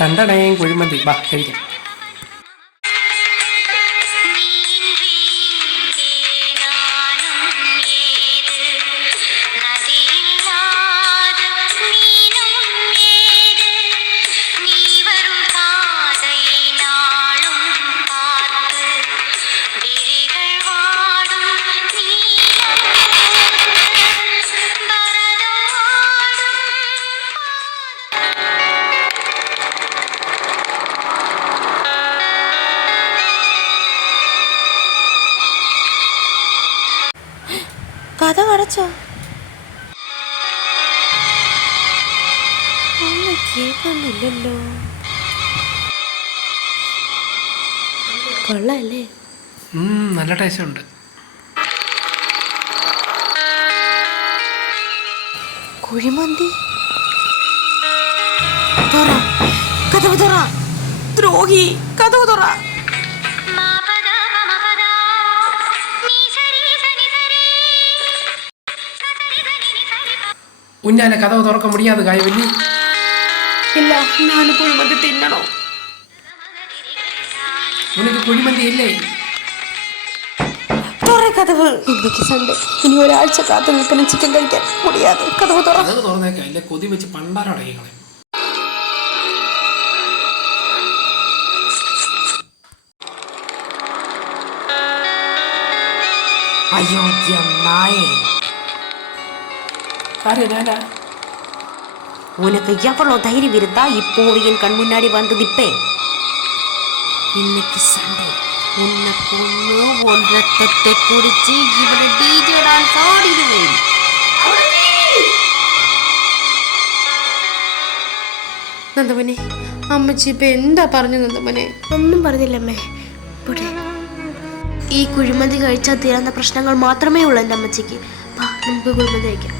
രണ്ടെണ്ണയും കുഴിമന്തി വാ കഴിക്കാം. കഥ അടച്ചോ? ഒന്നും കേൾക്കുന്നില്ലല്ലോ. കൊള്ളാല്ലേ? നല്ല ടേസ്റ്റ് ഉണ്ട്. കുഴിമന്തി തുറ, കഥവ് തുറ, ദ്രോഹി, കഥവ് തുറ. ഉന്നാനെ കഥവ് തുറക്കാൻ മുടിയാതെ കായവല്ലി. ഇല്ല, ഞാൻ കുഴിമന്തി തിന്നണോ? ഉനക്ക് കുഴിമന്തി ഇല്ലേ? കഥവ്. ഇന്നേക്ക് സൺഡേ, ഇനി ഒരാഴ്ച കാത്തു നിൽക്കണം ചിക്കൻ കഴിക്കാൻ. മുടിയാതെ കഥവ് തുറ. കഥവ് തുറന്നേക്കാം, ഇല്ലേ കൊതി വെച്ച് പണ്ടാരടങ്ങിക്കളെ. അയോഗ്യ നായേ, உனக்கு எவ்வளவு தைரியம் இருந்தா இப்போ என் கண் முன்னாடி வந்து நிப்பேன். இன்னைக்கு சண்டே, உன்னை கொன்னு உன் ரத்தத்தை குடிச்சு இவனை டிஜே டான்ஸ் ஆடிடுவேன். നന്ദമനെ, അമ്മച്ചി ഇപ്പൊ എന്താ പറഞ്ഞു? നന്ദമനെ ഒന്നും പറഞ്ഞില്ലമ്മേ. ഈ കുഴിമന്തി കഴിച്ചാൽ തീരാവുന്ന പ്രശ്നങ്ങൾ മാത്രമേ ഉള്ളൂ എൻ്റെ അമ്മച്ചിക്ക്. നമുക്ക് കുഴിമന്തി കഴിക്കാം.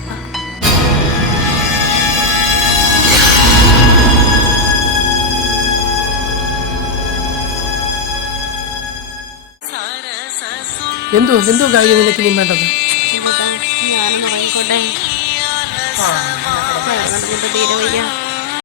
എന്തോ കാര്യം നിനക്ക് നീ വേണ്ടത്? ഞാനൊന്ന് ഉറങ്ങിക്കോട്ടെ. തീരെ വയ്യ.